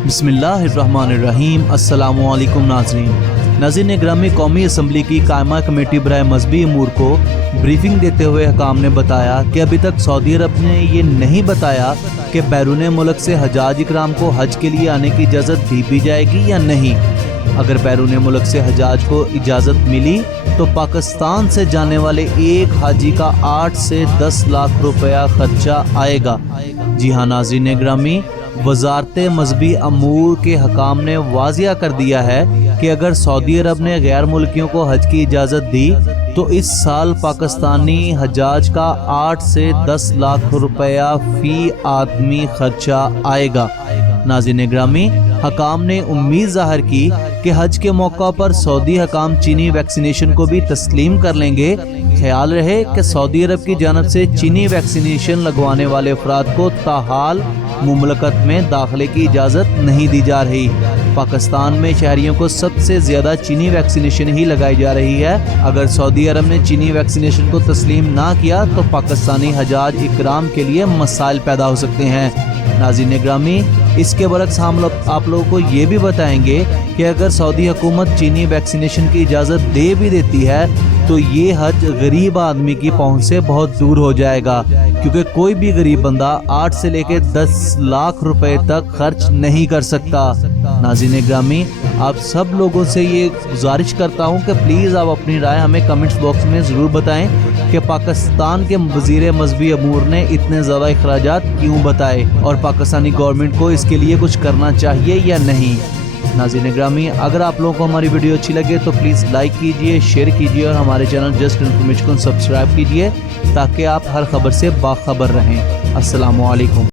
बिस्मिल्लाहिर्रहमानिर्रहीम। अस्सलामु अलैकुम नाज़रीन ग्रामी, कौमी असम्बली की कायमा कमेटी बराए मजहबी अमूर को ब्रीफिंग देते हुए हकाम ने बताया कि अभी तक सऊदी अरब ने ये नहीं बताया कि बैरून मुल्क से हजाज इकराम को हज के लिए आने की इजाज़त दी भी जाएगी या नहीं। अगर बैरून मुल्क से हजाज को इजाज़त मिली तो पाकिस्तान से जाने वाले एक हाजी का 8 से 10 लाख रुपया खर्चा आएगा। जी हाँ नाज़रीन ग्रामी, वजारत मजहबी अमूर के हकाम ने वाज़िया कर दिया है कि अगर सऊदी अरब ने गैर मुल्कियों को हज की इजाज़त दी तो इस साल पाकिस्तानी हजाज का 8 से 10 लाख रुपया फ़ी आदमी खर्चा आएगा। नाज़रीन ग्रामी, हकाम ने उम्मीद ज़ाहिर की कि हज के मौका पर सऊदी हकाम चीनी वैक्सीनेशन को भी तस्लीम कर लेंगे। ख्याल रहे कि सऊदी अरब की जानब से चीनी वैक्सीनेशन लगवाने वाले अफराद को ताहाल मुमलकत में दाखिले की इजाज़त नहीं दी जा रही। पाकिस्तान में शहरियों को सबसे ज़्यादा चीनी वैक्सीनेशन ही लगाई जा रही है। अगर सऊदी अरब ने चीनी वैक्सीनेशन को तस्लीम ना किया तो पाकिस्तानी हजाज इकराम के लिए मसाइल पैदा हो सकते हैं। नाज़रीन ग्रामी, इसके बरक्स हम आप लोगों को ये भी बताएंगे कि अगर सऊदी हुकूमत चीनी वैक्सीनेशन की इजाज़त दे भी देती है तो ये हज गरीब आदमी की पहुंच से बहुत दूर हो जाएगा, क्योंकि कोई भी गरीब बंदा 8 से लेकर 10 लाख रुपए तक खर्च नहीं कर सकता। नाज़रीन ग्रामी, आप सब लोगों से ये गुजारिश करता हूँ कि प्लीज़ आप अपनी राय हमें कमेंट्स बॉक्स में ज़रूर बताएं कि पाकिस्तान के वज़ीर मजहबी अमूर ने इतने ज़्यादा अखराजात क्यों बताए और पाकिस्तानी गवर्नमेंट को इसके लिए कुछ करना चाहिए या नहीं। नाज़रीन ग्रामी, अगर आप लोगों को हमारी वीडियो अच्छी लगे तो प्लीज़ लाइक कीजिए, शेयर कीजिए और हमारे चैनल जस्ट इन्फॉर्मेशन को सब्सक्राइब कीजिए ताकि आप हर खबर से बाखबर रहें। अस्सलामु अलैकुम।